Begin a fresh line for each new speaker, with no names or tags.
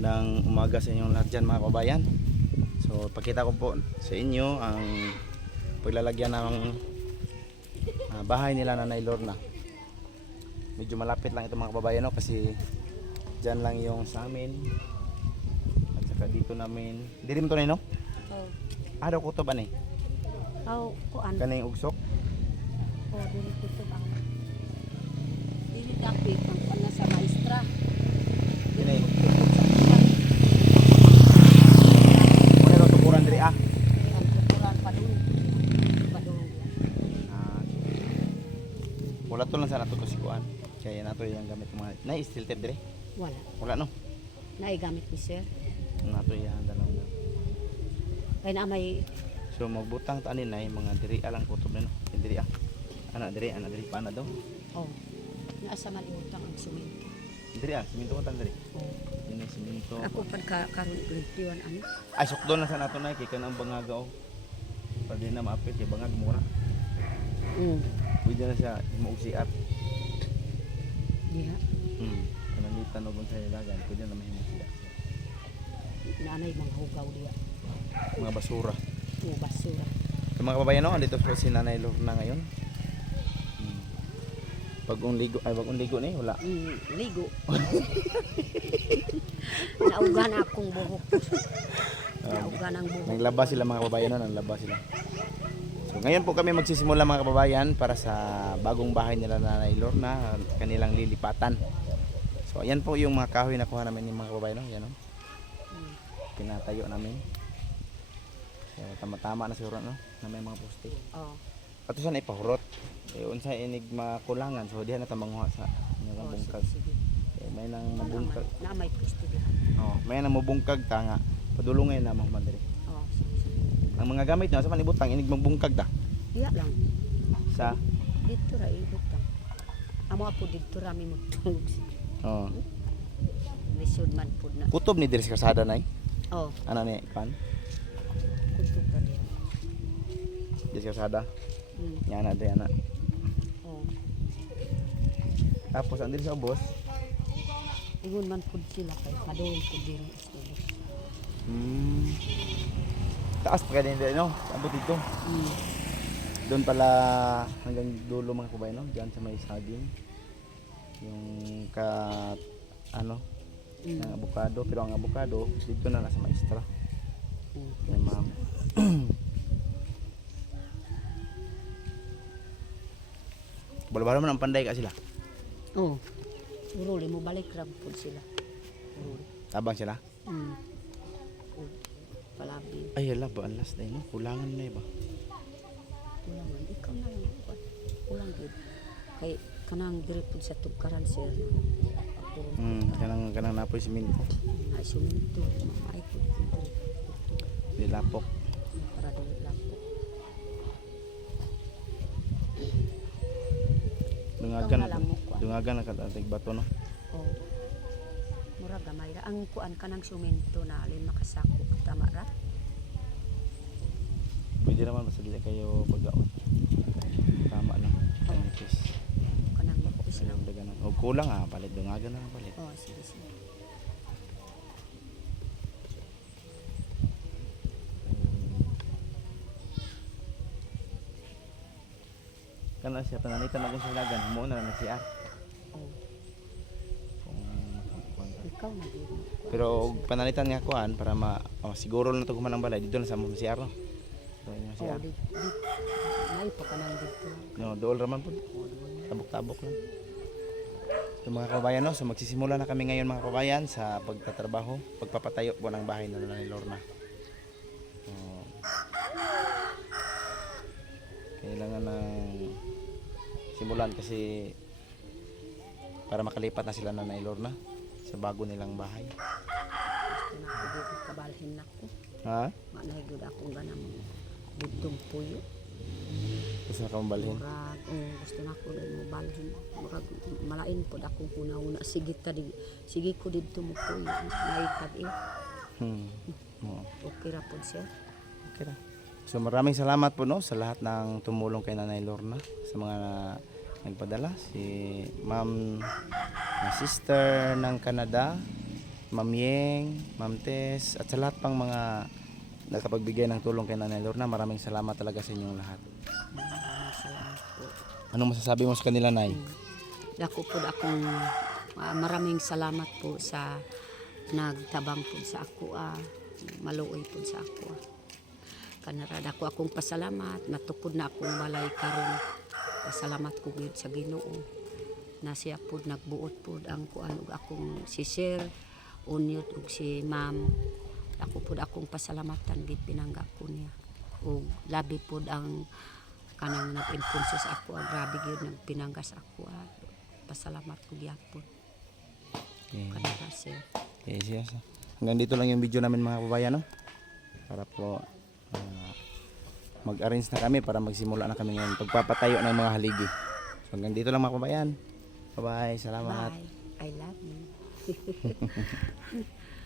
Magandang umaga sa inyong lahat dyan mga kabayan. So pakita ko po sa inyo ang paglalagyan ng ah, bahay nila na Lorna. Medyo malapit lang ito mga kababayan no? kasi dyan lang yung sa amin. At saka dito namin. Di rin na no?
Oh,
Araw ko to ba ni?
oh, kuan.
Kaning ugsok?
Oh, dili ko to bang. Dili dapit ang kuan na sa maestra.
Kini. Ano ito tukuran diri ah?
Dili ang tuturan pa dun. Pa dun.
Ah, wala to lang sana to si kuan. Kaya nato yung gamit mga na steel tape dire.
Wala.
Wala no.
Naigamit ni sir.
Nato yung dalaw na.
Kaya na may
So magbutang ta na mga diri alang kutob na no. Yung diri ah. Ana diri, ana diri pa na daw.
oh. Naasa malibutang ang suminto.
Diri ah, siminto ko tan diri.
Oh.
Ini siminto.
Ako pag ka, karon 21 ano.
Ay sukdo na sa nato na kay kanang bangaga oh. Pwede na maapit kay bangag mo na.
Mm.
Pwede na siya mo CR.
Diha.
Hmm. Kanalitan og sa ilagan, pwede na mahimo siya.
Nanay mga hugaw diha.
Mga basura.
O basura.
So mga kababayan no, andito po si Nanay Lorna ngayon. Hmm. Bagong ligo, ay bagong ligo ni, wala.
Mm, ligo. Naugan akong buhok. Naugan ang buhok.
Naglaba sila mga kababayan no, naglaba sila. Ngayon po kami magsisimula mga kababayan para sa bagong bahay nila Nanay Lorna, kanilang lilipatan. So ayan po yung mga kahoy na kuha namin ng mga kababayan no, yan no. Pinatayo namin. So tama-tama na siguro no, na may mga poste.
Oh.
Ato sa ipahurot. Eh unsa inig makulangan so diha na ta manguha sa
Oh,
bungkag. Eh, may nang
Na
mabungkag.
Na may pwesto diha.
Oh, may nang mabungkag ta nga. Padulongay na mga mandiri. Ang mga gamit na sa manibutang inig magbungkag ta
Iya lang.
sa
Dito ra ibot lang. Amo apo dito ra mi mutulog.
oh.
Lisod man pud na.
Kutob ni diri sa kasada nay.
Oh,
Ano ni kan?
kutub ra diha.
Diri sa kasada.
Mm.
Nya na diri ana.
Oh.
Tapos ang diri sa ubos.
Ingon man pud sila kay padol pud diri.
Hmm. Taas pa kaya din no? Abot dito.
Mm.
Doon pala hanggang dulo mga kubayan no? Diyan sa may saging. Yung ka ano
Mm.
ng avocado pero ang avocado dito na nasa maestra.
Mm.
Kay ma'am. Balbalo man ang panday ka sila.
Oh. Uruli mo balik ra pud sila. Uruli.
Tabang sila.
Mm. Palabi.
Ay hala ba ang last day no? Kulangan na ba?
Kulang man. Ikaw na lang. Kulang gid. Kay kanang diri pud sa tugkaran sir.
Hmm, kanang kanang napoy siminto.
na suminto. Maay pud dito.
Dilapok.
Para po.
Dungagan
na
dungagan na kadatig bato no.
Oh. Mura gamay ra. Ang kuan kanang suminto na alin makasako tama ra.
Pwede naman basta dili kayo paggaon. Tama lang.
Oh.
Kanipis.
Kanang mapis lang.
Daganan. O kulang ah, palit dungagan na palit.
Oh, sige sige.
Kana siya pananitan na kung silagan, mo na lang siya.
Oh,
Kung kuwan ka.
ikaw na.
Pero pananitan nga kuan para ma oh, siguro na to kuman ang balay dito na sa mo siya no. So
Oh,
siya.
di, di, may pa kanang dito.
No, dool raman po.
Oh.
Tabok-tabok lang. So mga kabayan, no? so magsisimula na kami ngayon mga kabayan sa pagtatrabaho, pagpapatayo po ng bahay na ni Lorna. So, kailangan ng simulan kasi para makalipat na sila na ni Lorna sa bago nilang bahay.
Gusto na ako kabalhin na ko.
Ha?
Manay gud akong ganang ditong puyo.
Gusto na kambalhin.
Murag, oh, gusto na ako din mo balhin. Murag, malain po akong una-una. Sige ta di, sige ko dito mo puyo. Tag eh.
Hmm. Oo.
Okay ra po sir.
Okay na. So maraming salamat po no sa lahat ng tumulong kay Nanay Lorna sa mga nagpadala si Ma'am na sister ng Canada Ma'am Yeng, Ma'am Tess, at sa lahat pang mga nakapagbigay ng tulong kay Nanay Lorna. Maraming salamat talaga sa inyong lahat.
Maraming salamat po.
Anong masasabi mo sa kanila, Nay?
Dako po akong ah, maraming salamat po sa nagtabang po sa ako ah, maluoy po sa ako ah. Kanara dako akong pasalamat natukod na akong balay karon. Pasalamat ko gyud sa Ginoo. Na siya po nagbuot po ang kuan akong si Sir unyot ug si Ma'am. Ako po akong pasalamatan gid pinangga ko niya. Ug labi po ang kanang nag-influence ako ah, grabe gyud nagpinangga sa ako ah. pasalamat ko gyapon
Okay.
kanara sir
Yes, yes. Hanggang dito lang yung video namin mga kababayan, no? Para po ah, mag-arrange na kami para magsimula na kami ngayon pagpapatayo ng mga haligi. So hanggang dito lang mga kababayan. Bye-bye. Salamat.
bye I love you